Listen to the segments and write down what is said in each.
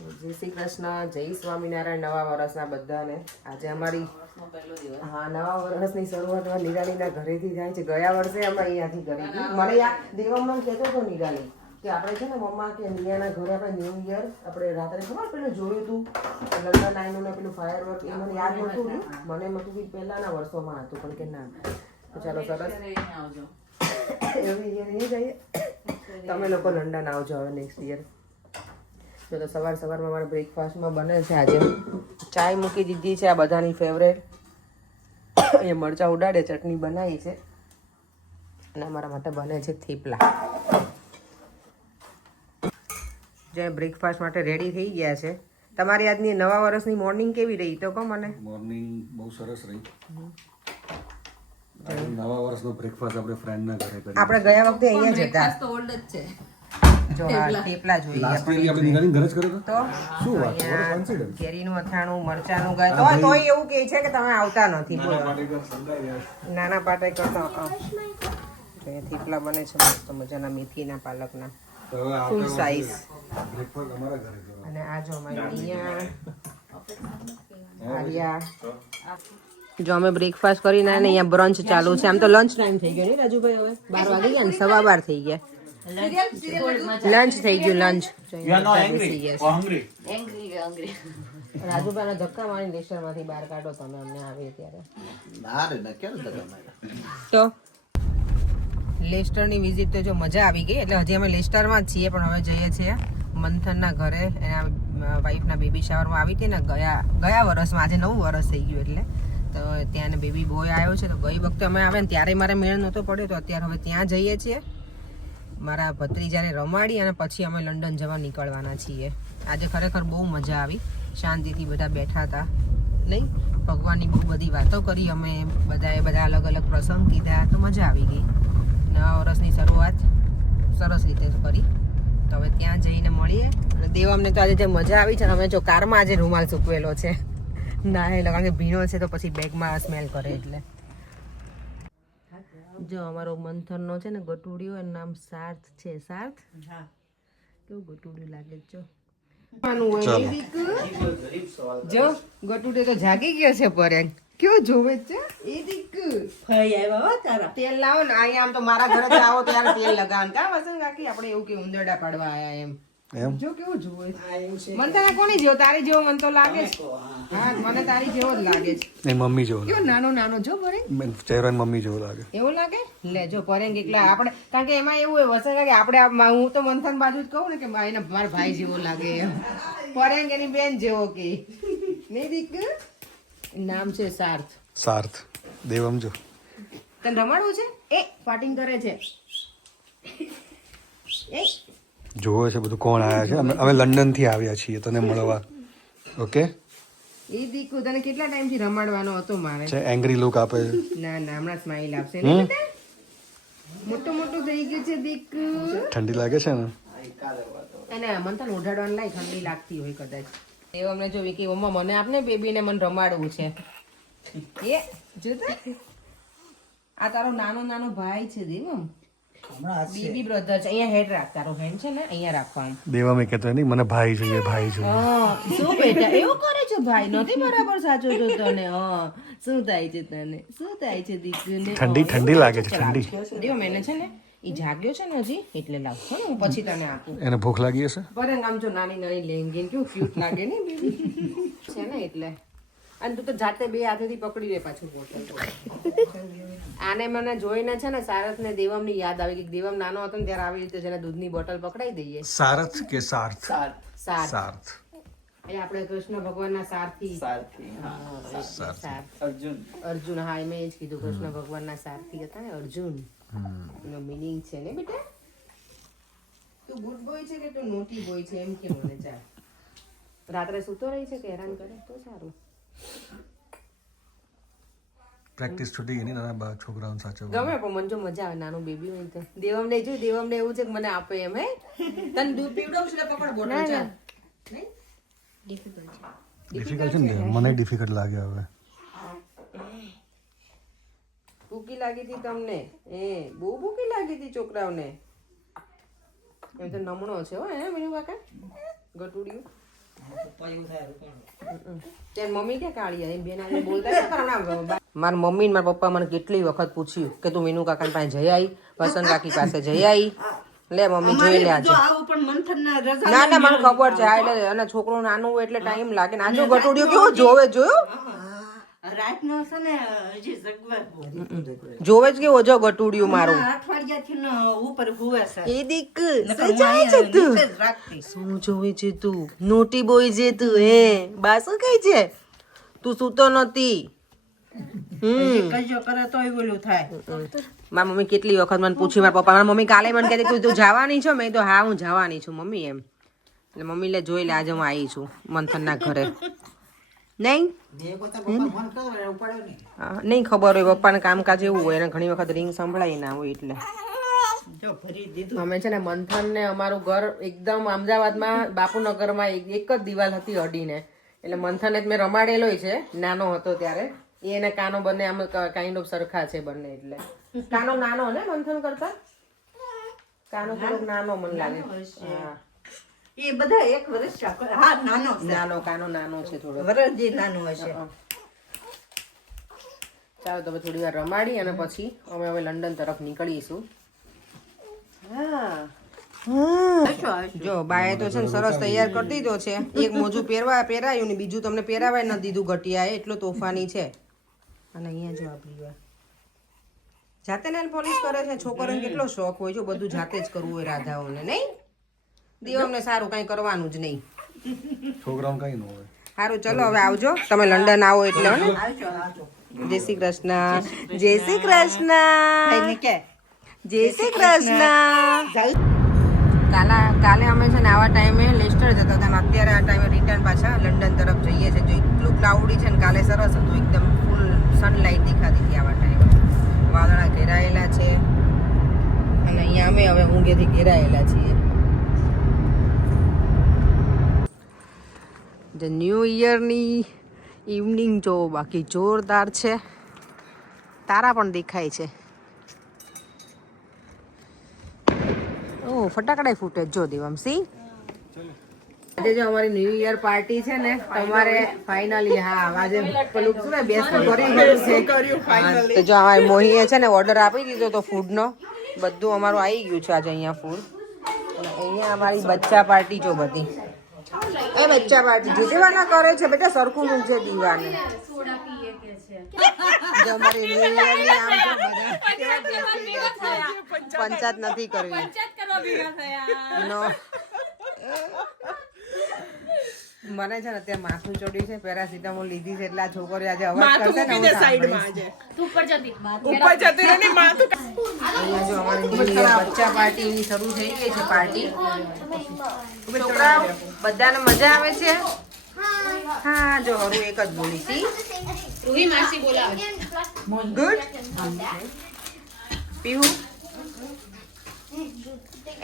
જય શ્રી કૃષ્ણ, જય સ્વામિનારાયણ. નવા વર્ષના બધાને આજે અમારી નવા વર્ષની શરૂઆત નિરાલીના ઘરેથી થાય છે. ગયા વર્ષે અમે અહીંયાથી કરી હતી. મને દેવામાં કહેતો હતો નિરાલી કે આપણે છે ને મમ્મા કે નિયાના ઘરે આપણે ન્યૂ યર આપણે રાત્રે ખબર પેલું જોયું હતું લંડન આઈનું ને પેલું ફાયર વર્ક એ મને યાદ નહોતું રહ્યું. મને એમ હતું કે પહેલાના વર્ષોમાં હતું પણ કે ના. તો ચાલો સરસ એવી યર નહીં જઈએ. તમે લોકો લંડન આવજો હવે નેક્સ્ટ યર. તો સવારમાં અમારે બ્રેકફાસ્ટમાં બને છે આજે ચાય મૂકી દીધી છે. આ બધાની ફેવરેટ એ મરચાં ઉડાડે ચટણી બનાવી છે અને અમારા માટે બને છે થેપલા. જે બ્રેકફાસ્ટ માટે રેડી થઈ ગયા છે. તમારી આજની નવા વર્ષની મોર્નિંગ કેવી રહી તો કહો મને. મોર્નિંગ બહુ સરસ રહી. નવા વર્ષનો બ્રેકફાસ્ટ આપણે ફ્રેન્ડના ઘરે કર્યો. આપણે ગયા વખતે અહીંયા જ હતા. તો ઓલ્ડ જ છે. જો આ થેપલા જોઈએ લાસ્ટ યર આપણે નિરાલીને ઘરે જ કર્યો હતો. તો શું વાત છે? What confidence. કેરીનું અથાણું મરચાનું ગાય તોય એવું કહે છે કે તમે આવતા નથી. નાના પાટે કરતા થેપલા બને છે મસ્ત મજાના મેથીના પાલકના ફૂલ સાઈઝ. બ્રેકફાસ્ટ અમારા ઘરે કર્યો. અને આ જો અમારી અહીંયા આર્યા જો અમે બ્રેકફાસ્ટ કરીને આને અહીંયા બ્રંચ ચાલુ છે. આમ તો લંચ ટાઈમ થઈ ગયો નહીં રાજુભાઈ? હવે 12 વાગી ગયા ને 12:15 થઈ ગયા. લંચ થઈ ગયું લંચ. રાજુભાઈ ધક્કા મારી લેસ્ટરમાંથી બહાર કાઢો તમે અમને આવે ત્યારે. તો લેસ્ટરની વિઝિટ તો જો મજા આવી ગઈ. એટલે હજી અમે લેસ્ટરમાં જ છીએ પણ હવે જઈએ છીએ મંથનના ઘરે. એના વાઈફના બેબી શાવરમાં આવી હતી ને ગયા વર્ષમાં. આજે 9 વર્ષ થઈ ગયું એટલે તો ત્યાં બેબી બોય આવ્યો છે. તો ગઈ વખતે અમે આવે ને ત્યારે મારે મેળ નહોતો પડ્યો. તો અત્યારે હવે ત્યાં જઈએ છીએ મારા ભત્રીજાને રમાડી અને પછી અમે લંડન જવા નીકળવાના છીએ. આજે ખરેખર બહુ મજા આવી. શાંતિથી બધા બેઠા હતા નહીં. ભગવાનની બહુ બધી વાતો કરી અમે બધાએ. બધા અલગ અલગ પ્રસંગ કીધા તો મજા આવી ગઈ. નવા વર્ષની શરૂઆત સરસ રીતે કરી. તો હવે ત્યાં જઈને મળીએ. અને દેવામને તો આજે જે મજા આવી છે અમે જો કારમાં આજે રૂમાલ સૂકવેલો છે ના એટલે કારણ કે ભીનો છે તો પછી બેગમાં સ્મેલ કરે એટલે. જો અમારો મંથનનો છે ને ગટુડિયો એનું નામ સાર્થ છે. સાર્થ કેવું ગટુડિયું લાગે જો. જો ગટુડિયો તો જાગી ગયો છે પર કેવો જોવે છે એ દીકુ. તેલ લાવો ને અહીંયા. આમ તો મારા ઘરે આવો ત્યારે તેલ લગાવવાનું કા વસન કાકી આપણે એવું કે ઉંદરડા પાડવા આયા એમ. જો કેવું જોવે મને તને કોની જેવો તારી જેવો મને તો લાગે છે. હા મને તારી જેવો જ લાગે છે. એ મમ્મી જેવો કેવો નાનો નાનો જો પરેંગ ચહેરો મમ્મી જેવો લાગે. એવું લાગે લે જો પરેંગ એકલા આપણે કારણ કે એમાં એવું હોય વસે કે આપણે હું તો મંથન બાજુ જ કહું ને કે એને મારા ભાઈ જેવો લાગે એમ. પરેંગ એની બેન જેવો કે નહીં દીક. નામ છે સાર્થ. સાર્થ. દેવમ જો તને રમાડવું છે એ ફાટિંગ કરે છે એ જોવો છે બધું કોણ આવ્યા છે. અમે લંડન થી આવ્યા છીએ તને મળવા. ઓકે એ દીકુ તને કેટલા ટાઈમ થી રમાડવાનો હતો મારે. એંગ્રી લુક આપે છે. ના ના હમણાં સ્માઈલ આપશે નહીં બેટા. મોટું મોટું થઈ ગયું છે દીકુ. ઠંડી લાગે છે ને એને મંથન ઓઢાડવાનું લાય ઠંડી લાગતી હોય કદાચ. એ અમને જો વિકી મમ્મા મને આપને બેબીને મને રમાડવું છે. એ જોતા આ તારો નાનો નાનો ભાઈ છે દેવમ. બેબી બ્રધર છે. અહીંયા હેડ રાખ. તારો હેન્ડ છે ને અહીંયા રાખવાનું. દેવા કહેતો નહીં મને ભાઈ જોઈએ ભાઈ જોઈએ. શું બેટા એવું કરે છે ભાઈ? નથી બરાબર સાચો છો તને. શું થાય છે તને? શું થાય છે દીકરીને? ઠંડી લાગે છે ઠંડી. દેવમ એને છે ને એ જાગ્યો છે ને હજી એટલે લાવ હું પછી તને આપું. એને ભૂખ લાગી હશે. પર આમ જો નાની નાની લેંગી કેવું ક્યુટ લાગે ને બેબી છે ને એટલે. અને તું તો જાતે બે હાથેથી પકડી લે પાછું બોટલ. આને મને જોઈને છે ને સારથ ને દેવમ ની યાદ આવી ગઈ. દેવમ નાનો હતો ને ત્યારે આવી રીતે છે ને દૂધની બોટલ પકડાઈ દઈએ. સારથ કે સાર્થ? સાર્થ એ આપણે કૃષ્ણ ભગવાનના સારથી. અર્જુન. હા મેં એ જ કીધું કૃષ્ણ ભગવાનના સારથી હતા ને અર્જુન. એનો મીનિંગ છે ને બેટા. તું ગુડ બોય છે કે તું નોટી બોય છે એમ કે મને. ચાલ રાત્રે સૂતો રહી છે કે હેરાન કરે તો સારું. પ્રેક્ટિસ છૂટી ગઈ નાના છોકરાઓને સાચવવા. ગમે પણ મને જો મજા આવે નાનું બેબી હોય તો. દેવમને જો દેવમને એવું છે કે મને આપે એમ. હે તને દૂધ પીવડાવું છે પકડ બોટલ. ચાલ ડિફિકલ્ટ છે ને મને ડિફિકલ્ટ લાગે હવે. ભૂકી લાગી હતી તમને? બહુ ભૂકી લાગી હતી છોકરાઓને. એમ તો નમણો છે હો હે મેનુ કાકા ગટુડિયું. તેની મમ્મી ક્યાં કાળી એમ બેન આજે બોલતા હતા પણ હમણાં મારા મમ્મી ને મારા પપ્પા મને કેટલી વખત પૂછ્યું કે તું મીનુ કાકા પાસે જઈ આવી, વસંત કાકી પાસે જઈ આવી. લે મમ્મી જોઈ લે આજે. ના ના મને ખબર છે. હા એટલે અને છોકરો નાનું હોય એટલે ટાઈમ લાગે ને. આજો ગટુડિયો કેવો જોવે, જોયો જોવે જ કેવો જો ગટુડિયું મારું. એ દીક સજાય છે તું. શું જોવે છે તું? નોટી બોય છે તું. હે બા શું કહે છે? તું સૂતો નથી. મારા મમ્મી કેટલી વખત મને પૂછી, મારા પપ્પા મારા મમ્મી કાલે મને કહેતી તું જવાની છો? મેં તો હા હું જવાની છું મમ્મી એમ. એટલે મમ્મી લે જોઈ લે આજે હું આવી છું મંથનના ઘરે. નહીં નહીં ખબર હોય પપ્પાને કામકાજ એવું હોય અને ઘણી વખત રિંગ સંભળાય ના હોય એટલે. અમે છે ને મંથન ને અમારું ઘર એકદમ અમદાવાદમાં બાપુનગરમાં એક જ દિવાલ હતી અડીને. એટલે મંથન મેં રમાડેલો છે નાનો હતો ત્યારે. એને કાનો બંને આમ કાઇન્ડ ઓફ સરખા છે બંને. એટલે કાનો નાનો ને મંથન કરતા કાનો થોડોક નાનો મને લાગે. હા એ બધા એક વર્ષ નાનો કાનો નાનો છે થોડો વર્ષ જે નાનું હશે. ચાલો તો થોડી વાર રમાડી અને પછી અમે હવે લંડન તરફ નીકળીશું. જો બાએ તો છે ને સરસ તૈયાર કરી દીધો છે. એક મોજું પહેરાયું ને બીજું તમને પહેરાવાય ન દીધું ઘટિયાએ, એટલો તોફાની છે. અને અહીંયા જો આપણી જાતે નેલ પોલિશ કરે છે. છોકરીઓને કેટલો શોખ હોય છે બધું જાતે જ કરવું હોય રાધાઓને. નહીં દીવામને સારું કઈ કરવાનું જ નહીં. છોકરાઓને કઈ ન હોય. સારું ચલો હવે આવજો તમે લંડન આવો એટલે. જય શ્રી કૃષ્ણ. જય શ્રી કૃષ્ણ. જય શ્રી કૃષ્ણ. કાલે અમે છે ને આવા ટાઈમે લેસ્ટર જતા હતા અને અત્યારે આ ટાઈમે રિટર્ન પાછા લંડન તરફ જઈએ છીએ. જો એટલું ક્લાઉડી છે ને કાલે સરસ હતું એકદમ ફૂલ સનલાઇટ દેખાતી હતી આવા ટાઈમે. વાદળા ઘેરાયેલા છે અને અહીંયા અમે હવે ઊંઘેથી ઘેરાયેલા છીએ. જે ન્યૂ ઇયરની ઇવનિંગ જો બાકી જોરદાર છે. તારા પણ દેખાય છે. ઓ ફટાકડા ફૂટે જો દેવામસી. આજે જો અમારી ન્યૂ ઇયર પાર્ટી છે ને તમારે ફાઇનલી હા આજે પેલું શું ને બેસતું કરી ગયું છે. તો જો અમારી મોહીએ છે ને ઓર્ડર આપી દીધો તો ફૂડનો બધું અમારું આવી ગયું છે આજે અહીંયા ફૂડ. અને અહીંયા અમારી બચ્ચા પાર્ટી જો બધી. એ બચ્ચા પાર્ટી જે દીવાના કરે છે બેટા સરખું નું છે દીવાને. જો અમારી ન્યૂ ઇયરની આમ જો પંચાયત નથી કરવી. મને છે ને અત્યારે માથું ચડ્યું છે, પેરાસિટામોલ લીધી છે એટલે આ છોકરી આજે અવાજ કરશે ને હું અહીંયા જો અમારી બચ્ચા પાર્ટી શરૂ થઈ ગઈ છે. પાર્ટી છોકરાઓ બધાને મજા આવે છે. હા જો હરું એક જ બોલી હતી ગુડ પીહુ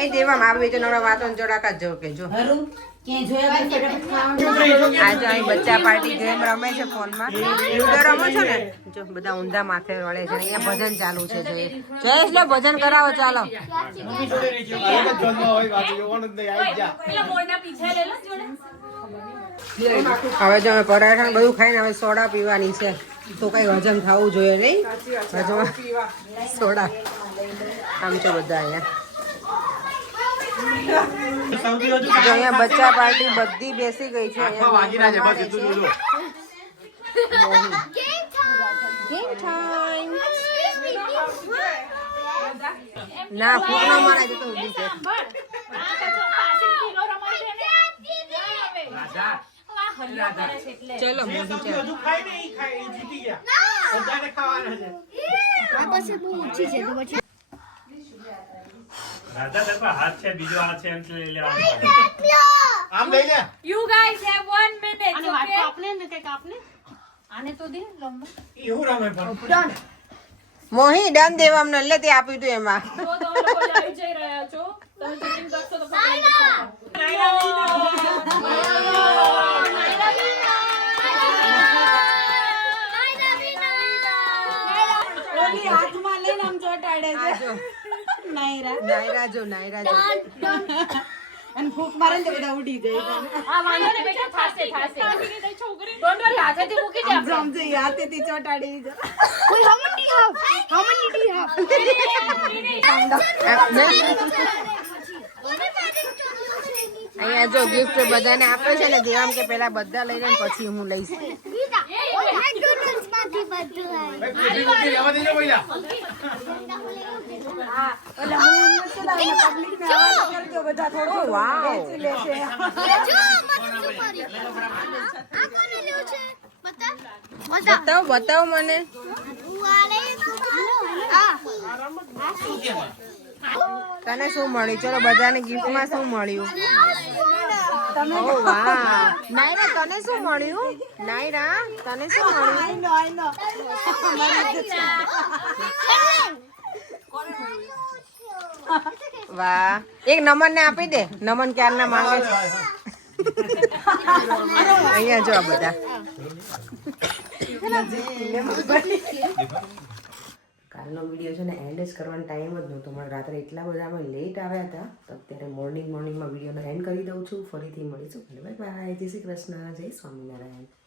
એ દેવામાં આવી તો નવરા વાતો જોડાકા જો કે જો આજે અહીં બચ્ચા પાર્ટી ગેમ રમે છે ફોનમાં. લૂડો રમો છો ને જો બધા ઊંધા માથે વળે છે. અહીંયા ભજન ચાલુ છે. જયેશ લો ભજન કરાવો ચાલો. હવે જો અમે પરાઠા બધું ખાઈને હવે સોડા પીવાની છે તો કઈ હજમ થવું જોઈએ નહીં. હજમ સોડા આમ છો બધા અહીંયા. અહીંયા બચ્ચા પાર્ટી બધી બેસી ગઈ છે. ના ફૂટ ના મારા જતો ઉડી છે. ચલો રાધા તરફા હાથ છે બીજો હાથ છે એમ લઈ લેવાનું. આમ લઈ લે. You guys have 1 minute. અને વાત તો આપને ને કઈક આપને આને તો દે લંબો એવું રમે પણ મોહી ડન દેવા અમને લે તે આપ્યું તું એમાં. તો તમે લોકો લાઈવ જઈ રહ્યા છો. તમે ચીટિંગ કરશો તો ઓલી હાથમાં લઈને આમ ચોટાડે છે. નાયરા નાયરા જો નાયરા જો અને ફૂંક મારે ને તો બધા ઉડી જાય હા વાંધો નહીં બેટા થાશે કઈ છોકરી ડોન્ટ વરી હાથેથી મૂકી દે આપણે સમજે હાથેથી ચોટાડી અહીંયા જો ગિફ્ટ બધાને આપે છે ને દેવામ કે પેલા બધા લઈ લે ને પછી હું લઈશ Oh, wow. બતાવો મને તને શું મળ્યું ચલો બધાને ગિફ્ટમાં શું મળ્યું Oh, વાહ નાયરા તને શું મળ્યું નાયરા તને શું મળ્યું વાહ એક નમન ને આપી દે નમન ક્યારના માંગે છે અહીંયા જો આ બધા કાલનો વિડીયો છે ને એન્ડ જ કરવાનો ટાઈમ જ નહોતો પણ રાત્રે એટલા બધા અમે લેટ આવ્યા હતા તો અત્યારે મોર્નિંગમાં વિડીયોનો એન્ડ કરી દઉં છું ફરીથી મળીશું બાય બાય જય શ્રી કૃષ્ણ જય સ્વામિનારાયણ